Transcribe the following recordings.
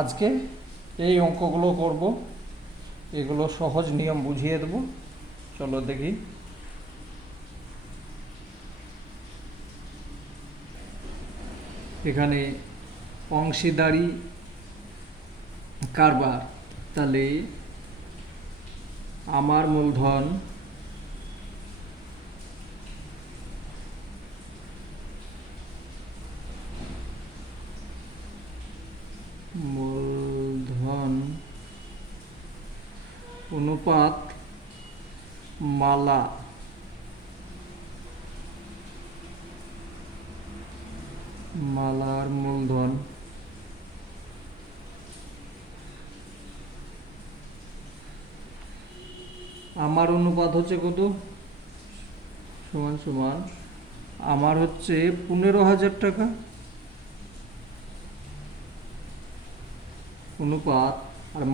আজকে এই অঙ্কগুলো করব, এগুলো সহজ নিয়ম বুঝিয়ে দেব। চলো দেখি। এখানে অংশীদারি কারবার, তাহলে আমার মূলধন অনুপাত মালার মূলধন আমার অনুপাত হচ্ছে কত? সমান সমান আমার হচ্ছে 15,000 টাকা অনুপাত, আর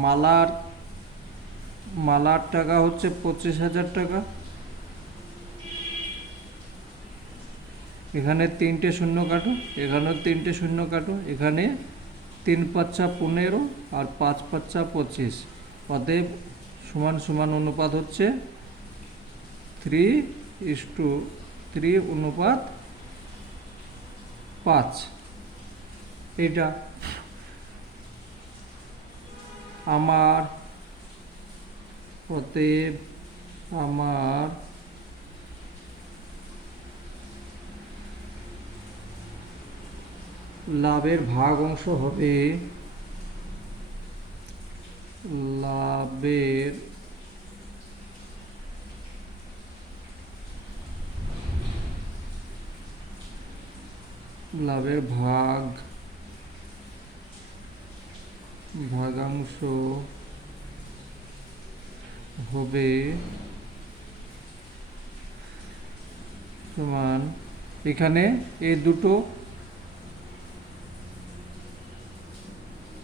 মালার টাকা হচ্ছে 25,000 টাকা। এখানে 3টে শূন্য কাটো, এখানেও 3টে শূন্য কাটো, এখানে 3 পাঁচা 15 আর 5 পাঁচা 25। অতএব সমান সমান অনুপাত হচ্ছে 3:3 অনুপাত 5। এটা আমার, অতএব আমার লাভের ভাগ অংশ হবে লাভের ভাগাংশ হবে সমান, এখানে এই দুটো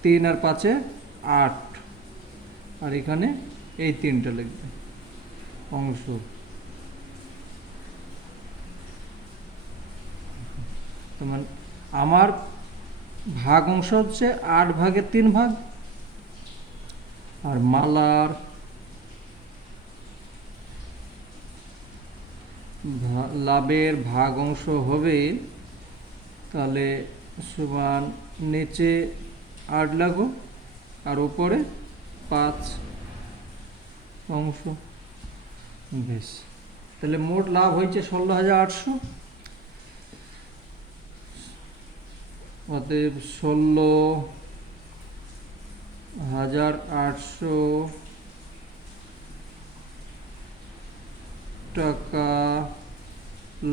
3 আর 5 8, আর এখানে এই 3টা লিখবে অংশ। মানে আমার ভাগ অংশ হচ্ছে 8 ভাগের 3 ভাগ, আর মালার লাভের ভাগ অংশ হবে, তাহলে সমান নিচে 8 লাগো আর উপরে 5 অংশ। বেশ, তাহলে মোট লাভ হয়েছে 16,800। অতএব 16,800 টাকা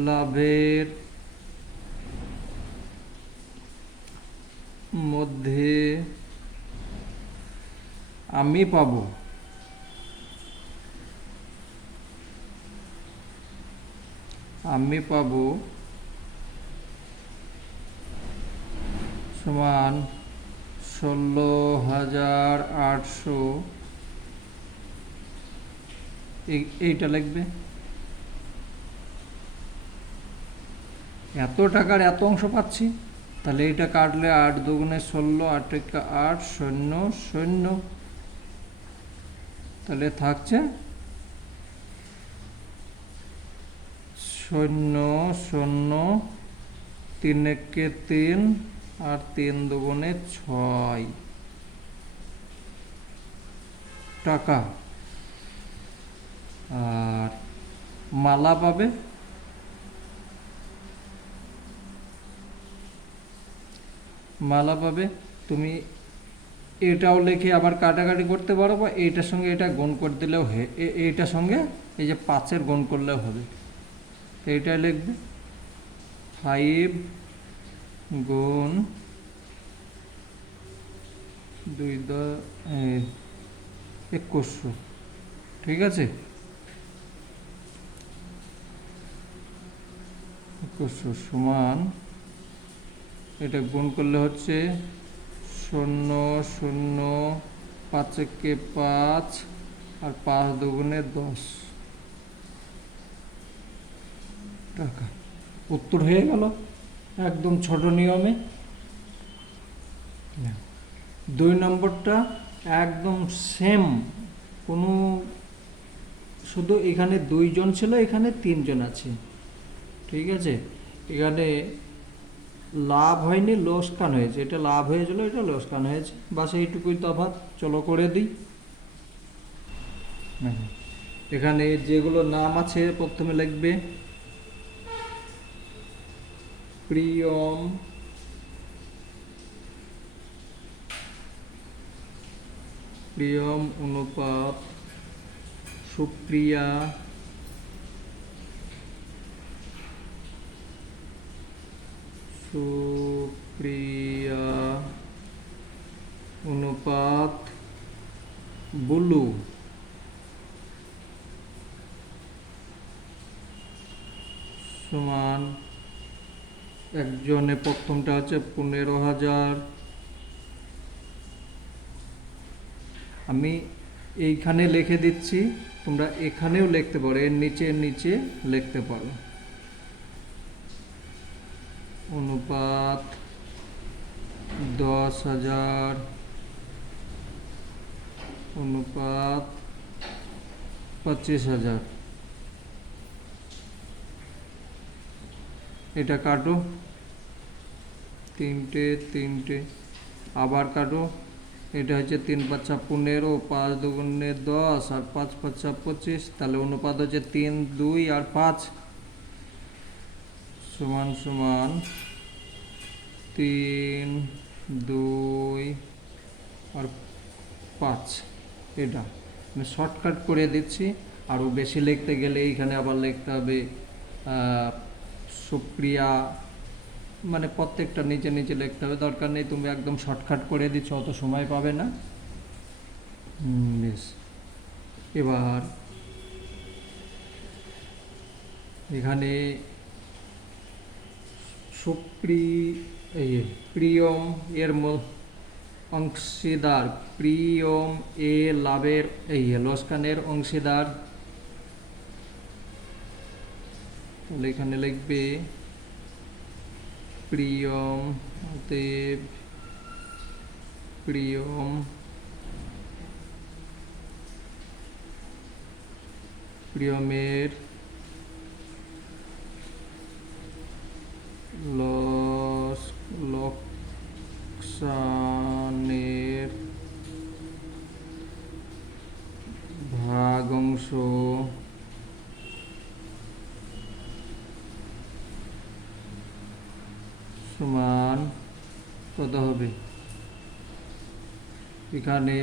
লাভের মধ্যে আমি পাবো সমান 16,800, এইটা লিখবে। এত টাকার এত অংশ পাচ্ছি, তাহলে এইটা কাটলে 8 দুগুণে 16, 8 একে 8, 0 0, তাহলে থাকছে 0 0, 3 একে 3 আর 3 দুগুণে 6 টাকা। আর মালা পাবে তুমি এটাও লিখে আবার কাটাকাটি করতে পারো, বা এইটার সঙ্গে এটা গুণ করে দিলেও এইটার সঙ্গে এই যে 5-এর গুণ করলেও হবে। এইটা লিখবে 5 গুণ 2 2100, ঠিক আছে? 2100 সমান, এটা গুণ করলে হচ্ছে 0 0, 5 একে 5 আর 5 দুগুণে 10 টাকা। উত্তর হয়ে গেল একদম ছোট নিয়মে। 2 নম্বরটা একদম সেম, কোনো, শুধু এখানে 2 জন ছিল, এখানে 3 জন আছে, ঠিক আছে। এখানে লাভ হয়নি, লোকসান হয়েছে, এটা লাভ হয়েছিল, এটা লোকসান হয়েছে, বাস এইটুকুই তফাৎ। চলো করে দিই। এখানে যেগুলো নাম আছে প্রথমে লিখবে প্রিয়ম, প্রিয়ম অনুপাত সুপ্রিয়া, সুপ্রিয়া অনুপাত বুলু, সমান একজনে প্রথমটা হচ্ছে 15,000। আমি এইখানে লিখে দিচ্ছি, তোমরা এখানেও লিখতে পারো, এর নিচে নিচে লিখতে পারো। অনুপাত 10,000 অনুপাত 25,000। এটা কাটো, 3টে 3টে, আবার কাটো। এটা হচ্ছে 3 5 15, 5 2 10 আর 5 5 25, তাহলে অনুপাত হচ্ছে 3 2 আর 5 সমান সমান 3 2 আর 5। এটা আমি শর্টকাট করে দিচ্ছি, আরও বেশি লিখতে গেলে এইখানে আবার লিখতে হবে সুপ্রিয়া, মানে প্রত্যেকটা নিচে নিচে লিখতে হবে, দরকার নেই, তুমি একদম শর্টকাট করে দিচ্ছ, অত সময় পাবে না। বেশ, এবার এখানে প্রিয়ম এর অংশীদার, প্রিয়ম এ লাভের লোকসানের অংশীদার, তাহলে এখানে লিখবে প্রিয়ম, অতএব প্রিয়ম প্রিয়মের লোকসানের ভাগাংশ সমান কত হবে? এখানে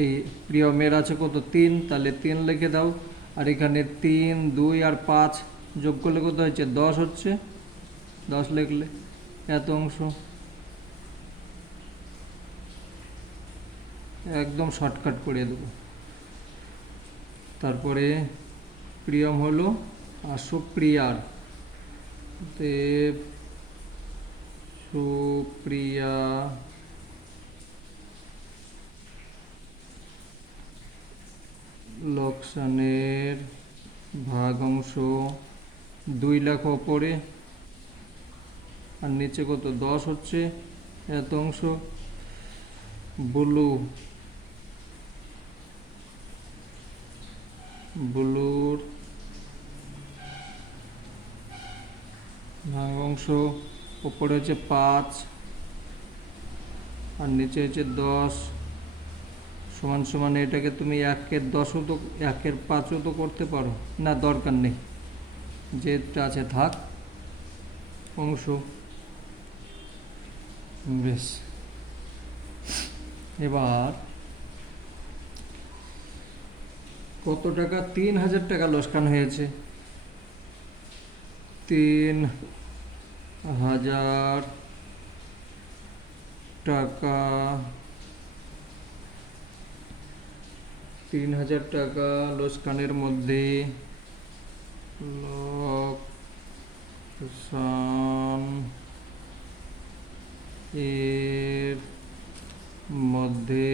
এই প্রিয়মের আছে কত? 3, তাহলে 3 লিখে দাও। আর এখানে 3 2 আর 5 যোগ করলে কত হচ্ছে? 10 হচ্ছে, 10 লিখলে এত অংশ। একদম শর্টকাট করে দেবো। তারপরে প্রিয়ম হলো আর সুপ্রিয়ার, সুপ্রিয়া লোকসানের ভাগাংশ 2 লাখ ওপরে, আর নিচে কত? 10 হচ্ছে, এত অংশ। বুলুর ভাগাংশ ওপরে হচ্ছে 5 আর নিচে হচ্ছে 10, সমান সমান এটাকে তুমি 1/10ও তো 1/5ও তো করতে পারো, না দরকার নেই, যেটা আছে থাক অংশ। বেশ, এবার কত টাকা? 3,000 টাকা লোকসান হয়েছে। 3,000 টাকা, 3,000 টাকা লোকসানের মধ্যে লোকসান এর মধ্যে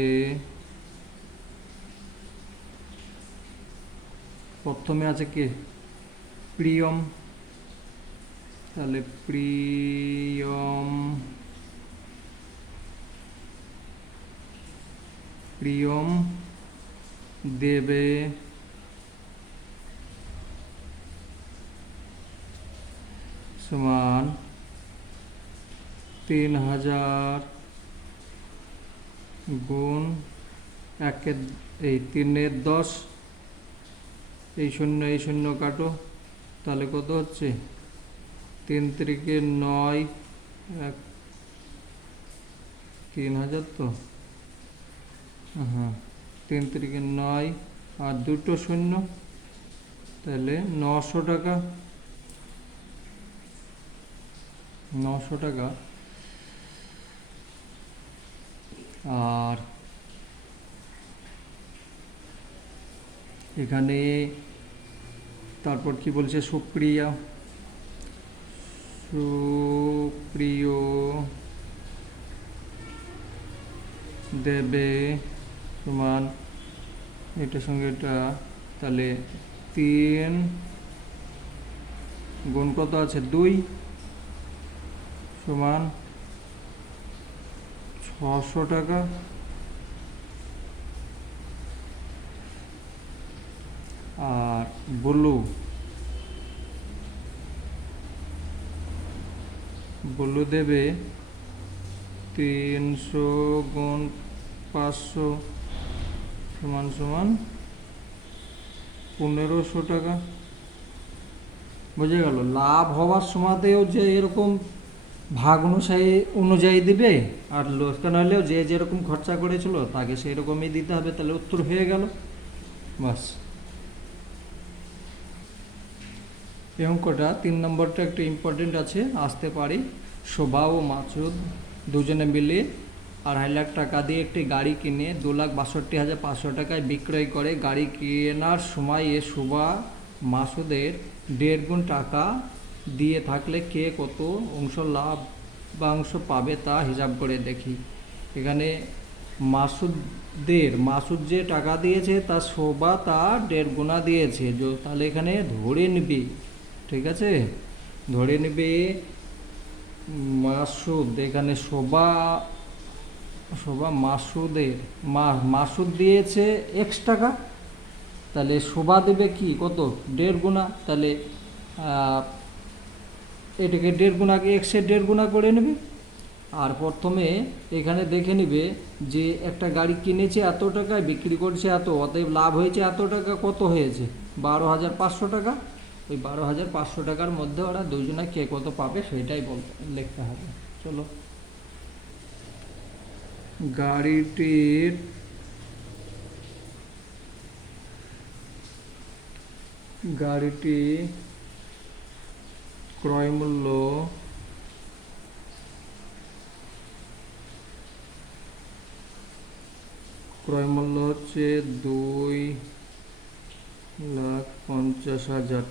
প্রথমে আছে কে? প্রিয়ম, তাহলে প্রিয়ম প্রিয়ম দেবে সমান 3000 গুণ এই 3-10, এই শূন্য কাটো, তাহলে কত হচ্ছে 3×9, 3000 তো, হ্যাঁ 3×9 আর 2 শূন্য, তাহলে 900 টাকা। 900 টাকা। আর এখানে তারপর কি বলছে, সুপ্রিয় দেবে সমান এটার সঙ্গে এটা, তাহলে 3 গুণ কত আছে 2 সমান 600 টাকা। আর বলু দেবে 300 গুণ 500 সমান 1500 টাকা। বুঝে গেল? লাভ হওয়ার সময়তেও যে এরকম ভাগ অনুযায়ী দিবে, আর লোকসান হলেও যে যেরকম খরচা করেছিল তাকে সেই রকমই দিতে হবে। তাহলে উত্তর হয়ে গেল, বাস। এই অঙ্কটা 3 নম্বরটা একটু ইম্পর্টেন্ট আছে, আসতে পারি। শোভা ও মাসুদ দুজনে মিলে 2.5 লাখ টাকা দিয়ে একটি গাড়ি কিনে 2,62,500 টাকায় বিক্রয় করে। গাড়ি কেনার সময় শোভা মাসুদের 1.5 গুণ টাকা দিয়ে থাকলে কে কত অংশ লাভাংশ পাবে তা হিসাব করে দেখি। এখানে মাসুদ যে টাকা দিয়েছে তা শোভা তার 1.5 গুণা দিয়েছে, তাহলে এখানে ধরে নিবি, ঠিক আছে, ধরে নিবি মাসুদ, এখানে শোভা মাসুদ দিয়েছে X টাকা, তাহলে শোভা দেবে কি কত 1.5 গুণা, তাহলে এটাকে 1.5 গুণাকে X-এর 1.5 গুণা করে নেবে। আর প্রথমে এখানে দেখে নিবে যে একটা গাড়ি কিনেছে এত টাকায়, বিক্রি করছে এত, অতএব লাভ হয়েছে এত টাকা, কত হয়েছে 12,500 টাকা। ওই 12,500 টাকার মধ্যে ওরা দুজনে কে কত পাবে সেটাই লিখতে হবে। চলো, গাড়িটি ক্রয় মূল্য হচ্ছে 2,50,000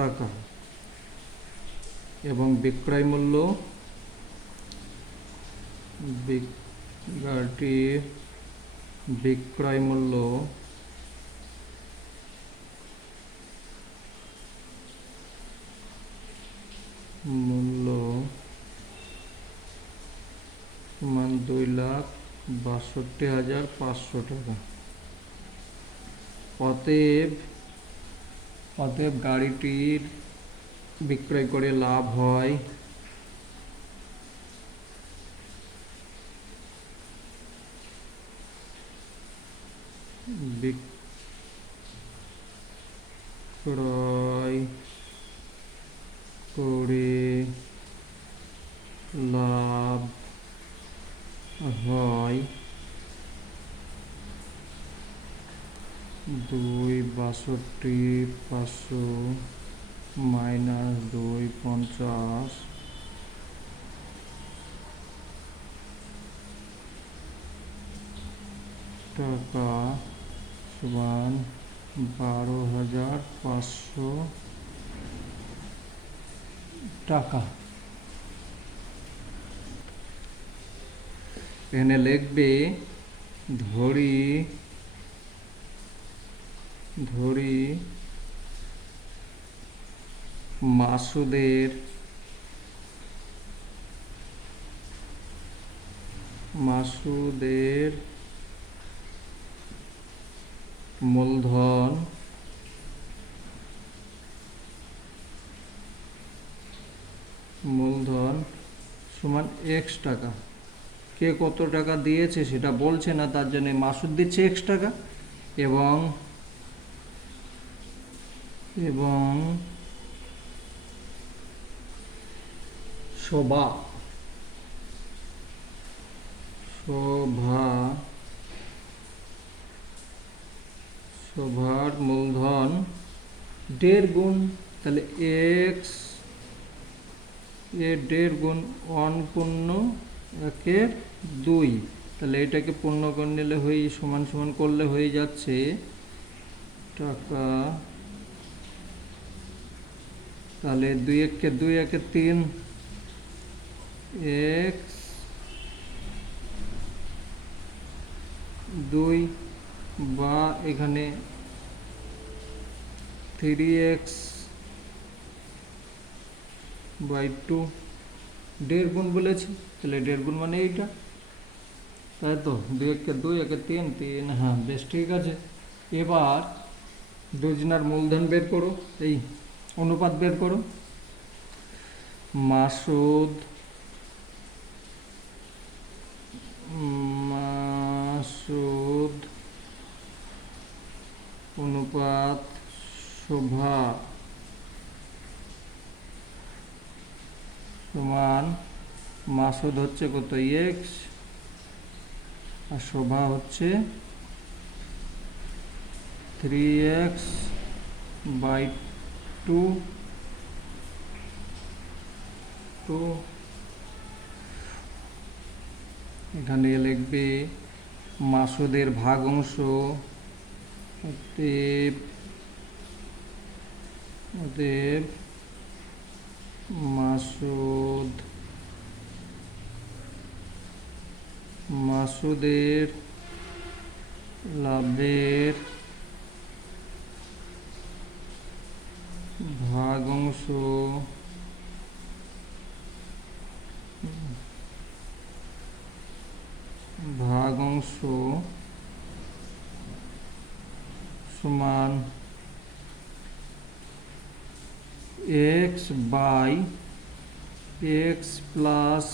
টাকা এবং বিক্রয় মূল্য গাড়িটির বিক্রয় মূল্য সমান 2,62,500 টাকা। অতএব গাড়িটির বিক্রয় করে লাভ হয় বিক্রয় করে লাভ হয় 2,62,500 মাইনাস 2,50 টাকা সমান 12,500 টাকা। এখানে লিখবে ধরি মাসুদের মাসুদের মূলধন সমান এক্স টাকা। কে কত টাকা দিয়েছে সেটা বলছে না, তার জন্য মাসুদ দিচ্ছে এক্স টাকা, এবং শোভার মূলধন 1.5 গুণ, তাহলে এক্স এর 1.5 গুণ 1/2, তাহলে এটাকে পূর্ণ করে নিলে সমান সমান করলে হয়ে যাচ্ছে টাকা, তাহলে 2 1 2 1 3 এক্স 2, বা এখানে 3x/2, 1.5 গুণ বলেছি, তাহলে 1.5 গুণ মানে এইটা, তাই তো 2 1 2 1 3 3, হ্যাঁ বেশ ঠিক আছে। এবার দুজনার মূলধন বের করো, এই অনুপাত বের করো। মাসুদ অনুপাত শোভা সমান, মাসুদ হচ্ছে কত এক্স, আর শোভা হচ্ছে 3x/2, এখানে লিখবে মাসুদের ভাগ অংশ, অতএব মাসুদের লাভের ভাগ অংশ সমান x/x প্লাস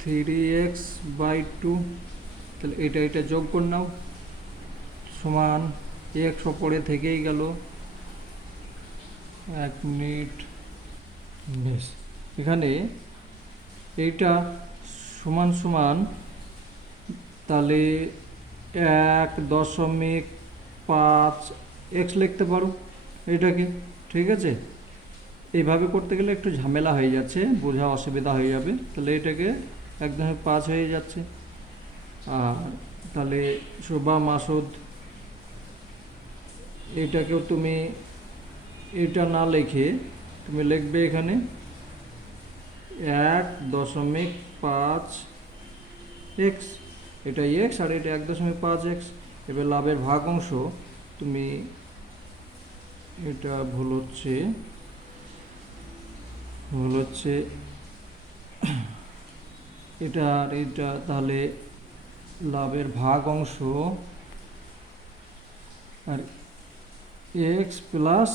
3x/2, তাহলে এটা যোগ করে নাও, সমান x ওপরে থেকেই গেল, 1 মিনিট, বেশ। এখানে এইটা সমান সমান, তাহলে 1.5x লিখতে পারো এটাকে, ঠিক আছে। এইভাবে করতে গেলে একটু ঝামেলা হয়ে যাচ্ছে, বোঝা অসুবিধা হয়ে যাবে, তাহলে এটাকে 1.5 হয়ে যাচ্ছে। আর তাহলে শোভা মাসুদ, এটাকেও তুমি এটা না লিখে তুমি লিখবে এখানে 1.5x, এটা x আর এটা 1.5x। এবার লাভের ভাগ অংশ, তুমি এটা ভুল হচ্ছে এটা আর এটা, তাহলে লাভের ভাগ অংশ আর x প্লাস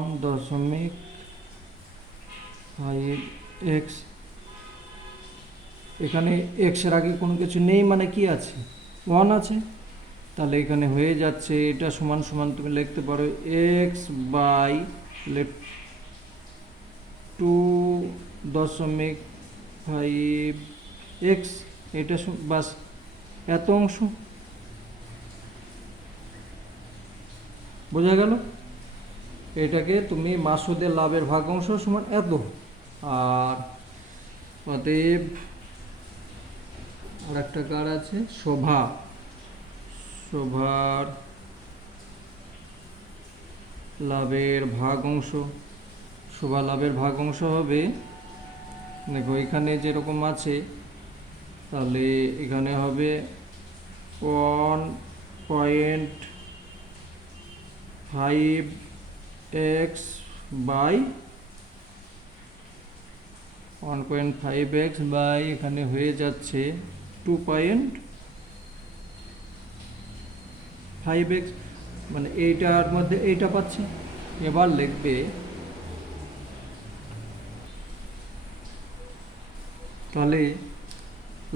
1.5x, এখানে x এর আগে কোনো কিছু নেই, মানে কি আছে 1 আছে, তাহলে এখানে হয়ে যাচ্ছে এটা সমান সমান তুমি লিখতে পারো x/2.5x, এটা বাস এত অংশ বোঝা গেল। এটাকে তুমি মাসুদের লাভের ভাগ অংশ সমান এত, আর অতএব আর একটা কার আছে, শোভার লাভের ভাগ অংশ, শোভা লাভের ভাগ অংশ হবে, দেখো এখানে যেরকম আছে, তাহলে এখানে হবে 1.5x বাই 1.5x বাই এখানে হয়ে যাচ্ছে 2.5x, মানে এইটার মধ্যে এইটা পাচ্ছি। এবার লিখবে তাহলে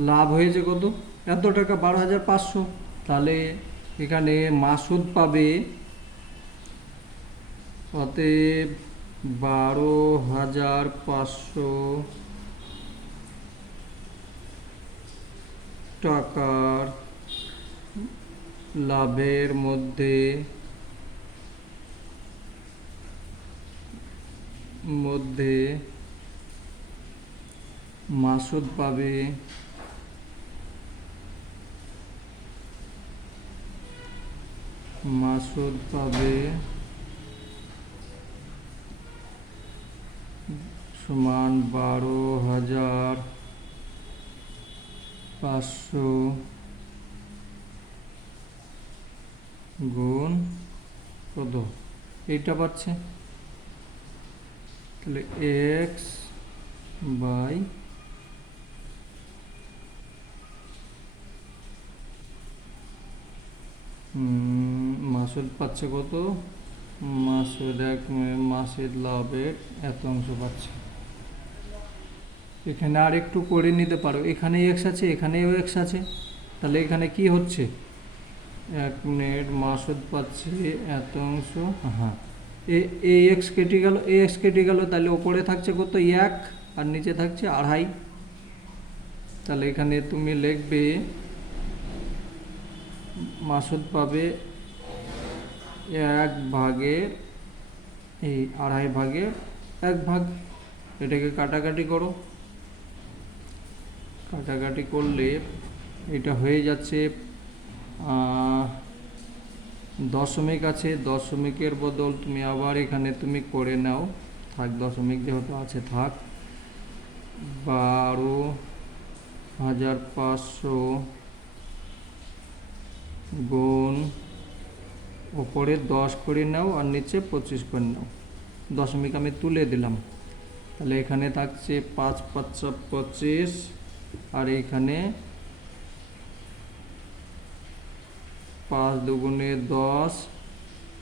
লাভ হয়েছে কত, এত টাকা 12,500। তাহলে এখানে মাসুদ পাবে, অতএব 12,500 টাকার লাভের মধ্যে মাসুদ পাবে সমান 12,500 গুণ কত, এইটা পাচ্ছে। তাহলে এক্স বাই মাসুদ পাচ্ছে কত, মাসুদ লাভের এত অংশ পাচ্ছে। এখানে আর একটু করে নিতে পারো, এখানে এক্স আছে, এখানেও এক্স আছে, তাহলে এখানে কি হচ্ছে, 1 মিনিট মাসুদ পাচ্ছে এত অংশ, হ্যাঁ এই এক্স কেটে গেল, তাহলে ওপরে থাকছে কত 1 আর নিচে থাকছে 2.5। তাহলে এখানে তুমি লিখবে মাসুদ পাবে 1 ভাগের এই 2.5 ভাগের 1 ভাগ। এটাকে কাটাকাটি করো, কাটাকাটি করলে এটা হয়ে যাচ্ছে দশমিক আছে, দশমিকের বদল তুমি আবার এখানে তুমি করে নাও, থাক দশমিক যেহেতু আছে থাক। 12,500 গুণ ওপরে 10 করে নাও আর নিচে 25 করে নাও, দশমিক আমি তুলে দিলাম। তাহলে এখানে থাকছে 5 5 25 আর এইখানে 5 দুগুণে 10,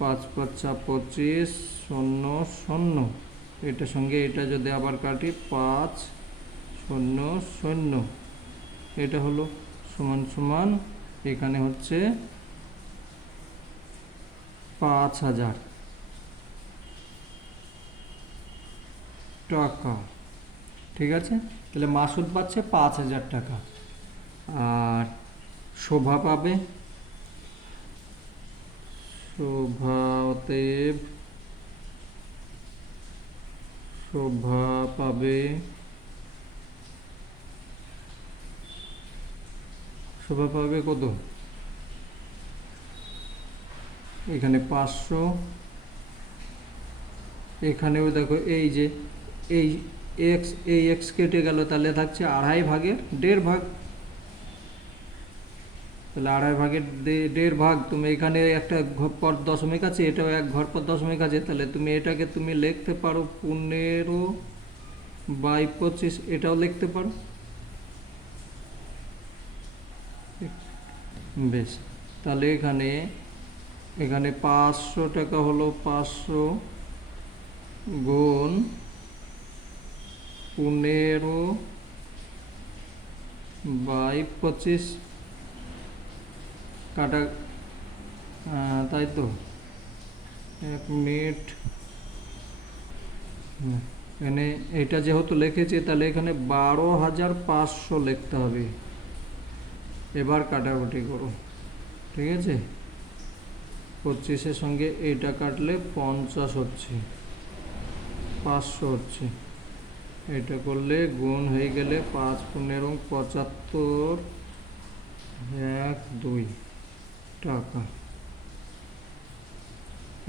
5 5 25, 0 0। এটার সঙ্গে এটা যদি আবার কাটি 5 0 0, এটা হলো সমান সমান এখানে হচ্ছে 5,000 টাকা। ঠিক আছে, তাহলে মাসুদ পাচ্ছে 5,000 টাকা, আর শোভা পাবে, অতএব শোভা পাবে কত, এখানে 500, এখানেও দেখো এই যে এই এক্স কেটে গেল, তাহলে থাকছে 2.5 ভাগের 1.5 ভাগ। তাহলে 2.5 ভাগের 1.5 ভাগ, তুমি এখানে একটা ঘর পর দশমিক আছে, এটাও এক ঘর পর দশমিক আছে, তাহলে তুমি এটাকে তুমি লিখতে পারো 15/25, এটাও লিখতে পারো। বেশ, তাহলে এখানে 500 টাকা হলো 500 গুণ 15/25 কাটা, তাই তো 1 মিনিট, এখানে এটা যেহেতু লিখেছি তাহলে এখানে 12,500 লিখতে হবে। এবার কাটাকুটি করো, ঠিক আছে, 25-এর সঙ্গে এইটা কাটলে 50 হচ্ছে, 500 হচ্ছে, এটা করলে গুণ হয়ে গেলে 5 15 75 1 2 টাকা।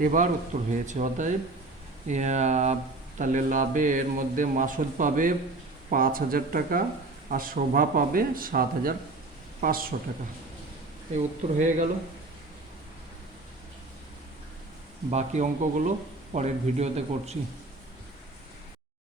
এবার উত্তর হয়েছে। অতএব তাহলে লাভের মধ্যে মাসুদ পাবে 5,000 টাকা আর শোভা পাবে 7,500 টাকা। এই উত্তর হয়ে গেল। বাকি অঙ্কগুলো পরের ভিডিওতে করছি।